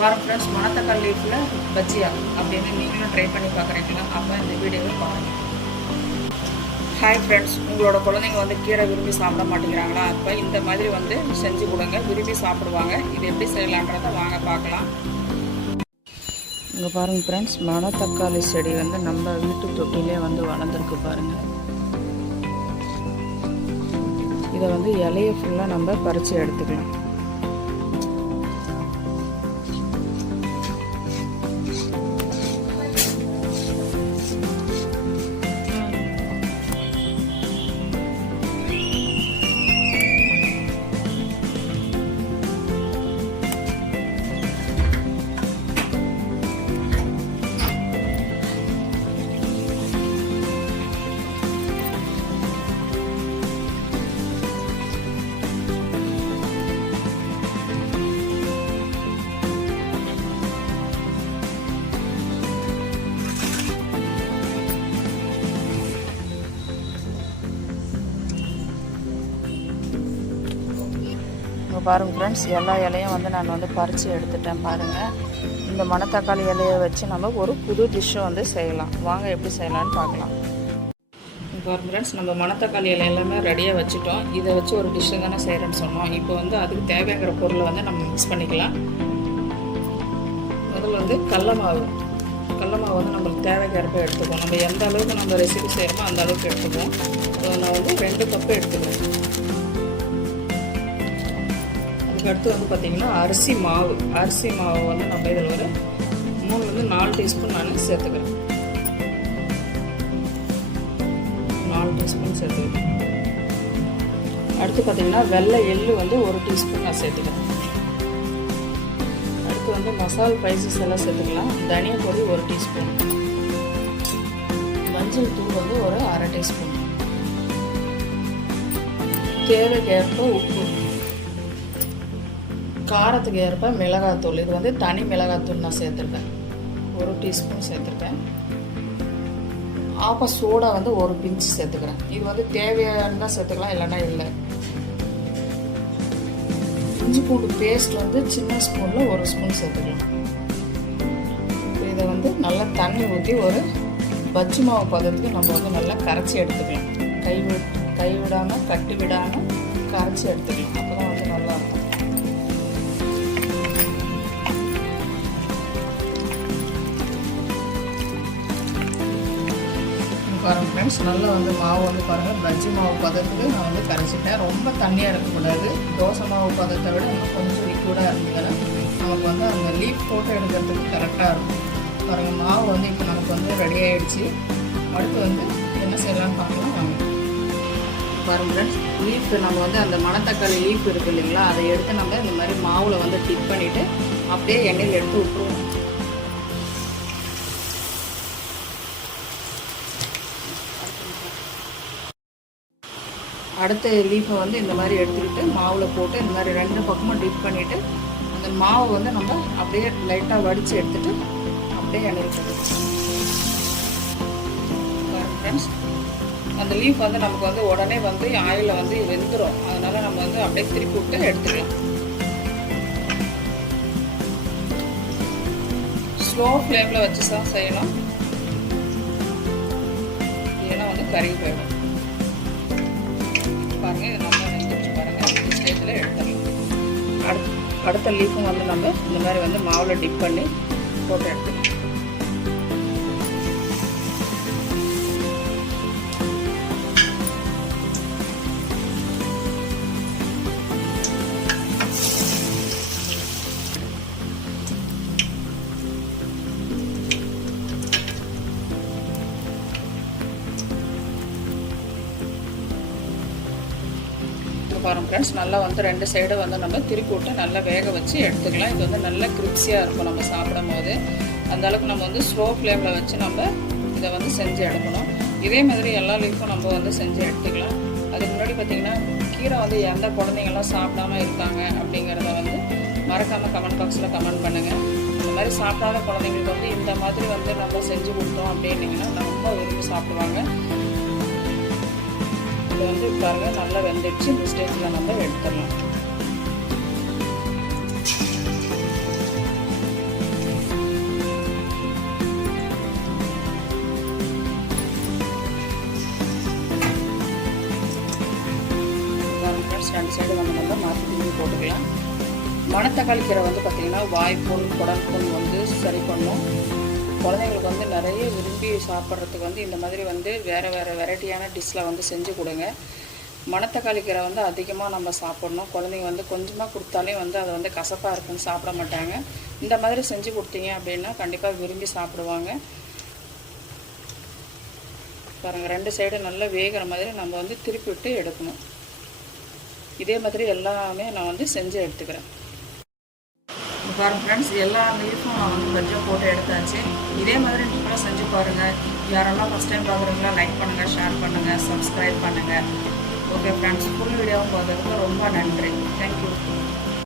வரும் ஃப்ரெண்ட்ஸ் மணத்தக்காளி லீஃபில் பஜ்ஜியா அப்படின்னு நீங்களும் ட்ரை பண்ணி பார்க்குறீங்களா? அப்போ இந்த வீடியோவை பாருங்கள் ஹாய் ஃப்ரெண்ட்ஸ் உங்களோட குழந்தைங்க வந்து கீரை விரும்பி சாப்பிட மாட்டேங்கிறாங்களா? அப்போ இந்த மாதிரி வந்து செஞ்சு கொடுங்க. விரும்பி சாப்பிடுவாங்க. இது எப்படி செய்யலான்றத வாங்க பார்க்கலாம். இங்கே பாருங்கள் ஃப்ரெண்ட்ஸ் மணத்தக்காளி செடி வந்து நம்ம வீட்டு தொட்டிலே வந்து வளர்ந்துருக்கு பாருங்கள் இதை வந்து இலையை ஃபுல்லாக நம்ம பறித்து எடுத்துக்கலாம். பாருங்கள் ஃப்ரெண்ட்ஸ் எல்லா இலையும் வந்து நான் வந்து பறித்து எடுத்துட்டேன் பாருங்கள் இந்த மணத்தக்காளி இலையை வச்சு நம்ம ஒரு புது டிஷ்ஷை வந்து செய்யலாம். வாங்க எப்படி செய்யலாம்னு பார்க்கலாம். பாருங்க ஃப்ரெண்ட்ஸ் நம்ம மணத்தக்காளி இலை எல்லாமே ரெடியாக வச்சுட்டோம். இதை வச்சு ஒரு டிஷ்ஷு தானே செய்கிறேன்னு சொன்னோம். இப்போ வந்து அதுக்கு தேவைங்கிற பொருளை வந்து நம்ம மிக்ஸ் பண்ணிக்கலாம். முதல்ல வந்து கடல மாவு. கடல மாவு வந்து நம்மளுக்கு தேவைக்கிறப்ப எடுத்துக்குவோம். நம்ம எந்த அளவுக்கு நம்ம ரெசிபி செய்கிறோமோ அந்த அளவுக்கு எடுத்துக்குவோம். நான் வந்து ரெண்டு கப்பு எடுத்துக்கிறேன். அதுக்கடுத்து வந்து பார்த்திங்கன்னா அரிசி மாவு. அரிசி மாவு வந்து நம்ம இதில் ஒரு மூணுலேருந்து நாலு டீஸ்பூன் நான் சேர்த்துக்கிறேன். நாலு டீஸ்பூன் சேர்த்துக்கிறேன். அடுத்து பார்த்திங்கன்னா வெள்ளை எள்ளு வந்து ஒரு டீஸ்பூன் நான் சேர்த்துக்கிறேன். அடுத்து வந்து மசால் ஸ்பைசஸ் எல்லாம் சேர்த்துக்கலாம். தனியா பொடி ஒரு டீஸ்பூன். மஞ்சள் தூள் வந்து ஒரு அரை டீஸ்பூன். தேவைக்கேற்ப உப்பு. காரத்துக்கு ஏற்ப மிளகாத்தூள் இது வந்து தனி மிளகாத்தூள் நான் சேர்த்துருக்கேன். ஒரு டீஸ்பூன் சேர்த்துருக்கேன். ஆப்ப சோடா வந்து ஒரு பிஞ்சு சேர்த்துக்கிறேன். இது வந்து தேவையானதா சேர்த்துக்கலாம் இல்லைன்னா இல்லை. இஞ்சி பூண்டு பேஸ்ட் வந்து சின்ன ஸ்பூனில் ஒரு ஸ்பூன் சேர்த்துக்கலாம். இதை வந்து நல்லா தண்ணி ஊற்றி ஒரு பஜ்ஜி மாவு பதத்துக்கு நம்ம வந்து நல்லா கரைச்சி எடுத்துக்கலாம். கை விட் கை விடாமல் கட்டி விடாமல் கரைச்சி எடுத்துக்கலாம். அப்போ பாருங்கள் ஃப்ரெண்ட்ஸ் நல்லா வந்து மாவு வந்து பாருங்கள் பஜ்ஜி மாவு பதத்துக்கு நான் வந்து கரைச்சிட்டேன். ரொம்ப தண்ணியாக இருக்கக்கூடாது. தோசை மாவு பதத்தை விட கொஞ்சம் லிக்விடாக இருந்ததுன்னா நமக்கு வந்து அந்த லீஃப் போட்டு எடுக்கிறதுக்கு கரெக்டாக இருக்கும். பாருங்கள் மாவு வந்து இப்போ நமக்கு வந்து ரெடி ஆகிடுச்சு அடுத்து வந்து என்ன செய்யலாம்னு பார்க்கலாம். வாங்க. பாருங்கள் ஃப்ரெண்ட்ஸ் லீஃப் நம்ம வந்து அந்த மணத்தக்காளி லீஃப் இருக்குது இல்லைங்களா? அதை எடுத்து நம்ம இந்த மாதிரி மாவில் வந்து டிப் பண்ணிவிட்டு அப்படியே எண்ணெயில் எடுத்து விட்டுருவோம் அடுத்த லீஃபை வந்து இந்த மாதிரி எடுத்துக்கிட்டு மாவில் போட்டு இந்த மாதிரி ரெண்டு பக்கமும் டிப் பண்ணிவிட்டு அந்த மாவை வந்து நம்ம அப்படியே லைட்டாக வடித்து எடுத்துகிட்டு அப்படியே இணைக்கிறது ஃப்ரெண்ட்ஸ் அந்த லீஃப் வந்து நமக்கு வந்து உடனே வந்து ஆயிலில் வந்து வெந்துடும் அதனால் நம்ம வந்து அப்படியே திருப்பி விட்டு எடுத்துக்கலாம். ஸ்லோ ஃப்ளேமில் வச்சு தான் செய்யணும். ஏன்னா வந்து கறி போயிடும். பாருங்க. இந்த ஸ்டேஜில் எடுத்துடலாம். அடுத்த லீஃபும் வந்து நம்ம இந்த மாதிரி வந்து மாவில் டிப் பண்ணி போட்டு எடுத்துக்கலாம். பாருங்க ஃப்ரெண்ட்ஸ் நல்லா வந்து ரெண்டு சைடும் வந்து நம்ம திருப்பி விட்டு நல்லா வேக வச்சு எடுத்துக்கலாம். இது வந்து நல்ல கிரிப்ஸியாக இருக்கும் நம்ம சாப்பிடும் போது அந்த அளவுக்கு நம்ம வந்து ஸ்லோ ஃப்ளேமில் வச்சு நம்ம இதை வந்து செஞ்சு எடுக்கணும். இதே மாதிரி எல்லா லீஃபும் நம்ம வந்து செஞ்சு எடுத்துக்கலாம். அதுக்கு முன்னாடி பார்த்திங்கன்னா கீரை வந்து எந்த குழந்தைங்கள்லாம் சாப்பிடாம இருக்காங்க அப்படிங்கிறத வந்து மறக்காமல் கமெண்ட் பாக்ஸில் கமெண்ட் பண்ணுங்கள் அந்த மாதிரி சாப்பிடாத குழந்தைங்களுக்கு வந்து இந்த மாதிரி வந்து நம்ம செஞ்சு கொடுத்தோம் அப்படின்னிங்கன்னா ரொம்ப விரும்பி சாப்பிடுவாங்க. இது வந்து பாருங்கள் நல்லா வெந்துடுச்சு. இந்த ஸ்டேஜில் நம்ம எடுத்துடலாம். ரெண்டு சைடு நம்ம நல்லா போட்டுக்கலாம். மணத்தக்காளி கீரை வந்து பார்த்திங்கன்னா வாய்ப்புண் குடற்புண் வந்து சரி பண்ணும். குழந்தைங்களுக்கு வந்து நிறைய விரும்பி சாப்பிட்றதுக்கு வந்து இந்த மாதிரி வந்து வேறு வேறு வெரைட்டியான டிஷ்ஷில் வந்து செஞ்சு கொடுங்க. மணத்தக்காளி கீரை வந்து அதிகமாக நம்ம சாப்பிட்ணும். குழந்தைங்க வந்து கொஞ்சமாக கொடுத்தாலே வந்து அதை வந்து கசப்பாக இருக்குன்னு சாப்பிட மாட்டாங்க. இந்த மாதிரி செஞ்சு கொடுத்தீங்க அப்படின்னா கண்டிப்பாக விரும்பி சாப்பிடுவாங்க. பாருங்கள் ரெண்டு சைடு நல்லா வேகிற மாதிரி நம்ம வந்து திருப்பி விட்டு எடுக்கணும். இதே மாதிரி எல்லாமே நான் வந்து செஞ்சு எடுத்துக்கிறேன். இப்போ பாருங்கள் ஃப்ரெண்ட்ஸ் எல்லா லீஃபும் நான் வந்து கொஞ்சம் ஃபோட்டோ எடுத்தாச்சு. இதே மாதிரி நீங்களும் செஞ்சு பாருங்கள் யாரெல்லாம் ஃபஸ்ட் டைம் பார்க்குறீங்களா லைக் பண்ணுங்கள் ஷேர் பண்ணுங்கள் சப்ஸ்கிரைப் பண்ணுங்கள் ஓகே ஃப்ரெண்ட்ஸ் ஃபுல் வீடியோவும் பார்த்ததுக்கு ரொம்ப நன்றி. தேங்க்யூ